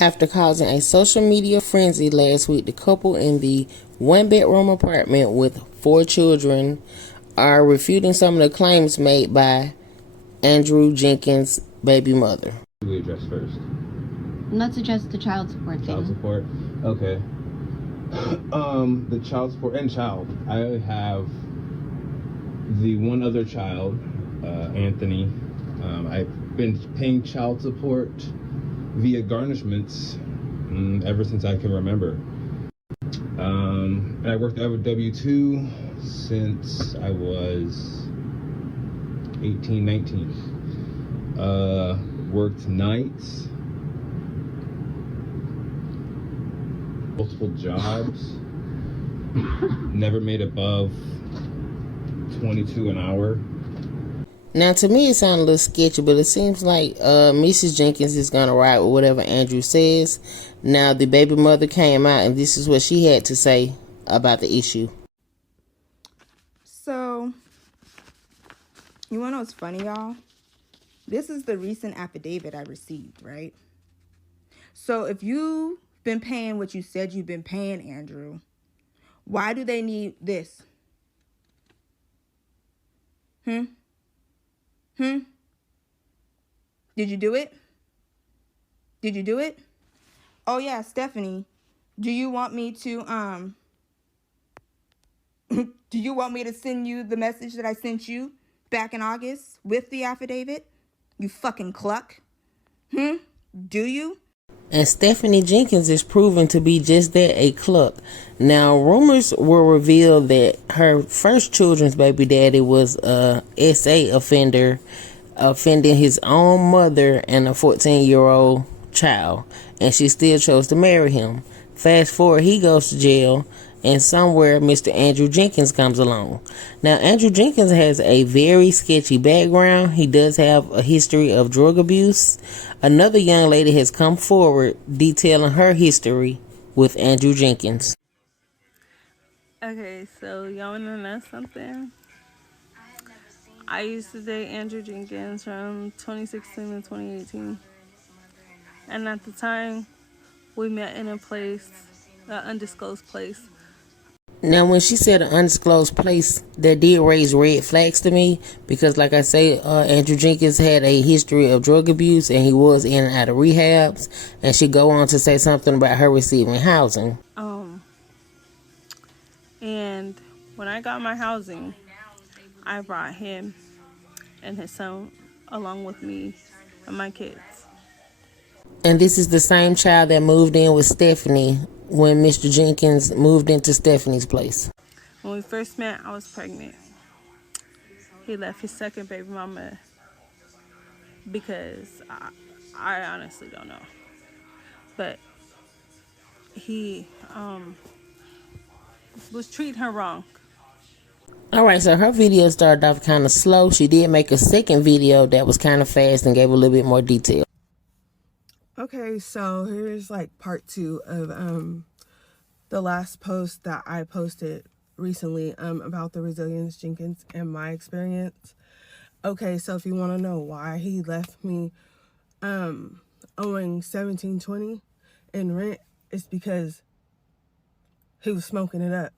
After causing a social media frenzy last week, the couple in the one-bedroom apartment with 4 children are refuting some of the claims made by Andrew Jenkins' baby mother. What do we address first? Let's address the child support thing. Child support? Okay. The child support and child. I have the one other child, Anthony. I've been paying child support via garnishments ever since I can remember. And I worked out with W-2 since I was 18, 19. Worked nights, multiple jobs, never made above 22 an hour. Now, to me, it sounds a little sketchy, but it seems like Mrs. Jenkins is going to ride with whatever Andrew says. Now, the baby mother came out, and this is what she had to say about the issue. So, you want to know what's funny, y'all? This is the recent affidavit I received, right? So, if you've been paying what you said you've been paying, Andrew, why do they need this? Did you do it? Did you do it? Oh yeah, Stephanie. Do you want me to do you want me to send you the message that I sent you back in August with the affidavit? You fucking cluck. Do you? And Stephanie Jenkins is proven to be just that, a cluck. Now, rumors were revealed that her first children's baby daddy was a SA offender, offending his own mother and a 14-year-old child, and she still chose to marry him. Fast forward, he goes to jail, and somewhere Mr. Andrew Jenkins comes along. Now, Andrew Jenkins has a very sketchy background. He does have a history of drug abuse. Another young lady has come forward detailing her history with Andrew Jenkins. Okay, so y'all want to know something? I used to date Andrew Jenkins from 2016 to 2018. And at the time, we met in a place, an undisclosed place. Now, when she said an undisclosed place, that did raise red flags to me because, like I say, Andrew Jenkins had a history of drug abuse and he was in and out of rehabs. And she go on to say something about her receiving housing. And when I got my housing, I brought him and his son along with me and my kids. And this is the same child that moved in with Stephanie when Mr. Jenkins moved into Stephanie's place. When we first met, I was pregnant. He left his second baby mama because I honestly don't know. But he was treating her wrong. Alright, so her video started off kind of slow. She did make a second video that was kind of fast and gave a little bit more detail. Okay, so here's like part 2 of the last post that I posted recently about the Resilient Jenkins and my experience. Okay, so if you want to know why he left me owing $17.20 in rent, it's because he was smoking it up.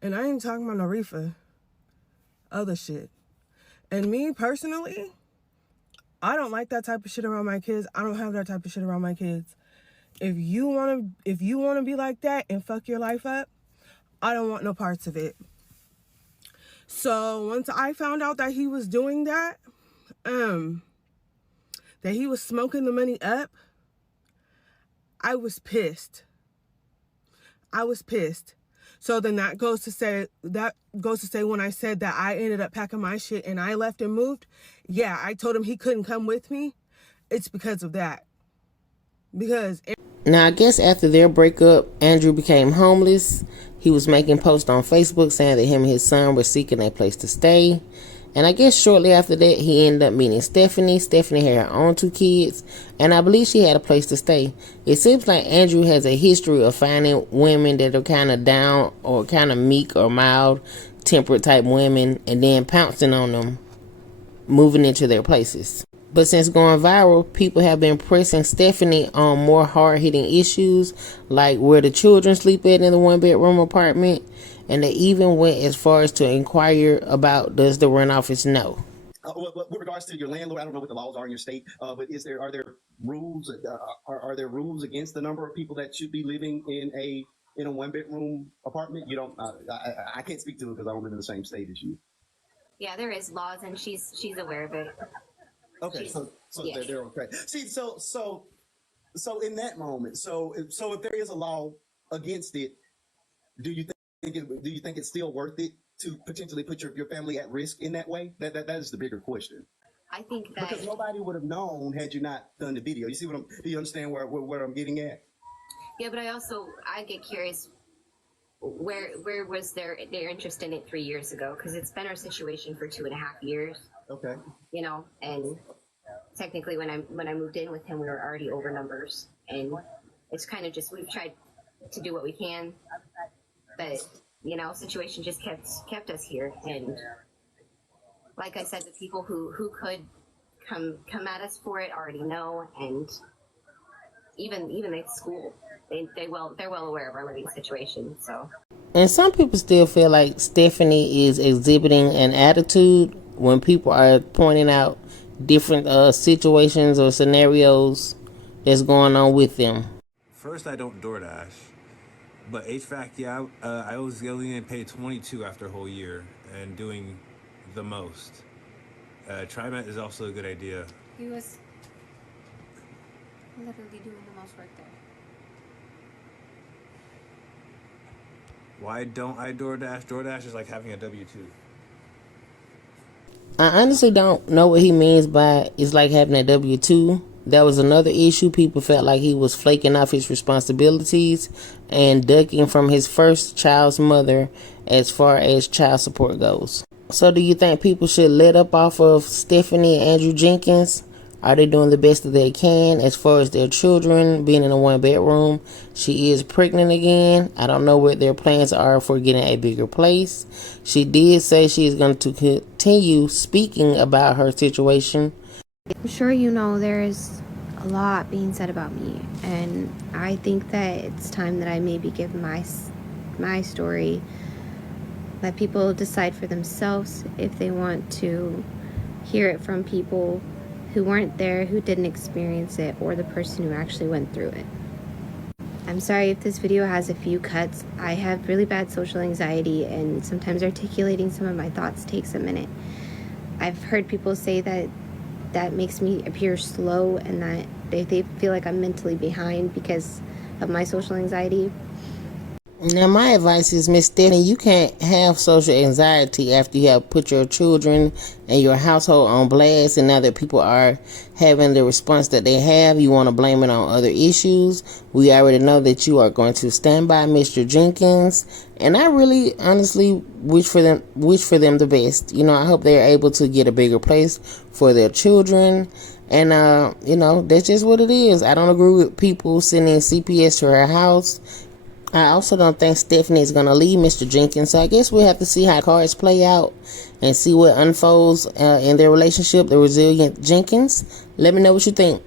And I ain't talking about no reefer, other shit. And me personally, I don't like that type of shit around my kids. I don't have that type of shit around my kids. If you wanna be like that and fuck your life up, I don't want no parts of it. So once I found out that he was doing that, that he was smoking the money up, I was pissed. So then that goes to say when I said that I ended up packing my shit and I left and moved. Yeah, I told him he couldn't come with me. It's because of that. Now, I guess after their breakup, Andrew became homeless. He was making posts on Facebook saying that him and his son were seeking a place to stay. And I guess shortly after that, he ended up meeting Stephanie. Stephanie had her own 2 kids, and I believe she had a place to stay. It seems like Andrew has a history of finding women that are kind of down or kind of meek or mild temperate type women and then pouncing on them, moving into their places. But since going viral, people have been pressing Stephanie on more hard-hitting issues, like where the children sleep at in the one-bedroom apartment, and they even went as far as to inquire about, does the rent office know? With regards to your landlord, I don't know what the laws are in your state, but are there rules? Are there rules against the number of people that should be living in a one-bedroom apartment? You don't. I can't speak to it because I don't live in the same state as you. Yeah, there is laws, and she's aware of it. Okay, so yeah. They're okay. See, so in that moment, so if there is a law against it, do you think it's still worth it to potentially put your family at risk in that way? That is the bigger question. I think that because nobody would have known had you not done the video. You see do you understand where I'm getting at? Yeah, but I get curious. Where was their interest in it 3 years ago? Because it's been our situation for 2.5 years. Okay. You know, and technically when I moved in with him, we were already over numbers, and it's kind of just we've tried to do what we can, but you know, situation just kept us here. And like I said, the people who could come at us for it already know, and even at school, they're well aware of our living situation. So, and some people still feel like Stephanie is exhibiting an attitude when people are pointing out different situations or scenarios that's going on with them. First, I don't DoorDash, but HVAC, yeah, I was only paid $22 after a whole year and doing the most. TriMet is also a good idea. he was literally doing the most work there. Why don't I DoorDash? DoorDash is like having a W-2. I honestly don't know what he means by it's like having a W-2. That was another issue. People felt like he was flaking off his responsibilities and ducking from his first child's mother as far as child support goes. So do you think people should let up off of Stephanie and Andrew Jenkins? Are they doing the best that they can as far as their children being in a one-bedroom? She is pregnant again. I don't know what their plans are for getting a bigger place. She did say she is going to continue speaking about her situation. I'm sure you know there is a lot being said about me, and I think that it's time that I maybe give my story. Let people decide for themselves if they want to hear it from people who weren't there, who didn't experience it, or the person who actually went through it. I'm sorry if this video has a few cuts. I have really bad social anxiety, and sometimes articulating some of my thoughts takes a minute. I've heard people say that makes me appear slow, and that they feel like I'm mentally behind because of my social anxiety. Now, my advice is, Miss Stephanie, you can't have social anxiety after you have put your children and your household on blast, and now that people are having the response that they have, you want to blame it on other issues. We already know that you are going to stand by Mr. Jenkins, and I really honestly wish for them the best. You know, I hope they're able to get a bigger place for their children. And you know, that's just what it is. I don't agree with people sending CPS to her house. I also don't think Stephanie is going to leave Mr. Jenkins, so I guess we'll have to see how cards play out and see what unfolds in their relationship, the Resilient Jenkins. Let me know what you think.